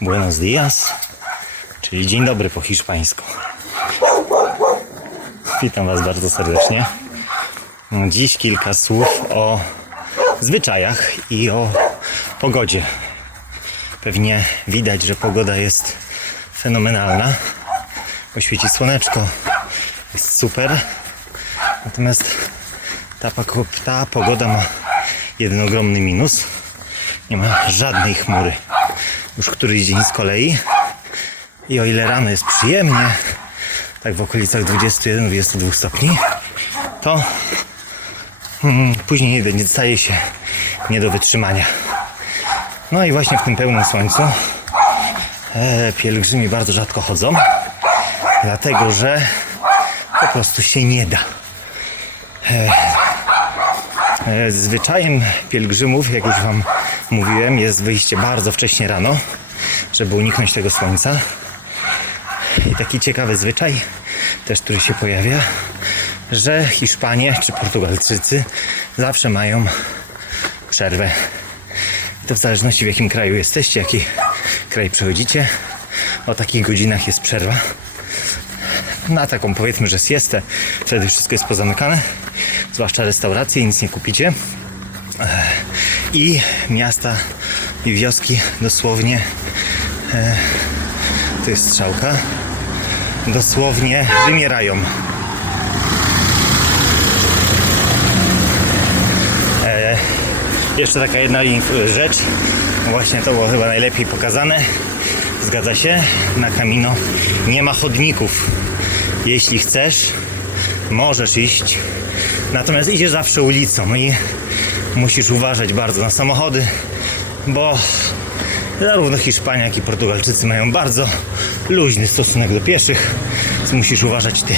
Buenos dias, czyli dzień dobry po hiszpańsku. Witam Was bardzo serdecznie. Dziś kilka słów o zwyczajach i o pogodzie. Pewnie widać, że pogoda jest fenomenalna, bo świeci słoneczko, jest super. Natomiast ta, ta pogoda ma jeden ogromny minus. Nie ma żadnej chmury. Już któryś dzień z kolei. I o ile rano jest przyjemnie, tak w okolicach 21-22 stopni, to mm, później nie, nie staje się nie do wytrzymania. No i właśnie w tym pełnym słońcu e, pielgrzymi bardzo rzadko chodzą, dlatego że po prostu się nie da. E, Zwyczajem pielgrzymów, jak już Wam mówiłem, jest wyjście bardzo wcześnie rano, żeby uniknąć tego słońca. I taki ciekawy zwyczaj, też który się pojawia, że Hiszpanie czy Portugalczycy zawsze mają przerwę. To w zależności w jakim kraju jesteście, jaki kraj przechodzicie, o takich godzinach jest przerwa. Na taką powiedzmy, że siestę, wtedy wszystko jest pozamykane, zwłaszcza restauracje, nic nie kupicie. I miasta i wioski dosłownie, e, to jest strzałka, dosłownie wymierają. E, jeszcze taka jedna rzecz, właśnie to było chyba najlepiej pokazane. Zgadza się, na Camino nie ma chodników. Jeśli chcesz, możesz iść, natomiast idziesz zawsze ulicą i musisz uważać bardzo na samochody, bo zarówno Hiszpania, jak i Portugalczycy mają bardzo luźny stosunek do pieszych, więc musisz uważać ty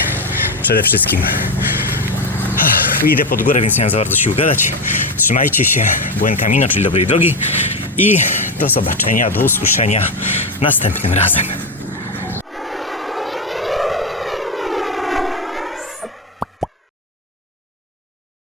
przede wszystkim. Idę pod górę, więc nie mam za bardzo sił gadać. Trzymajcie się, buen camino, czyli dobrej drogi i do zobaczenia, do usłyszenia następnym razem.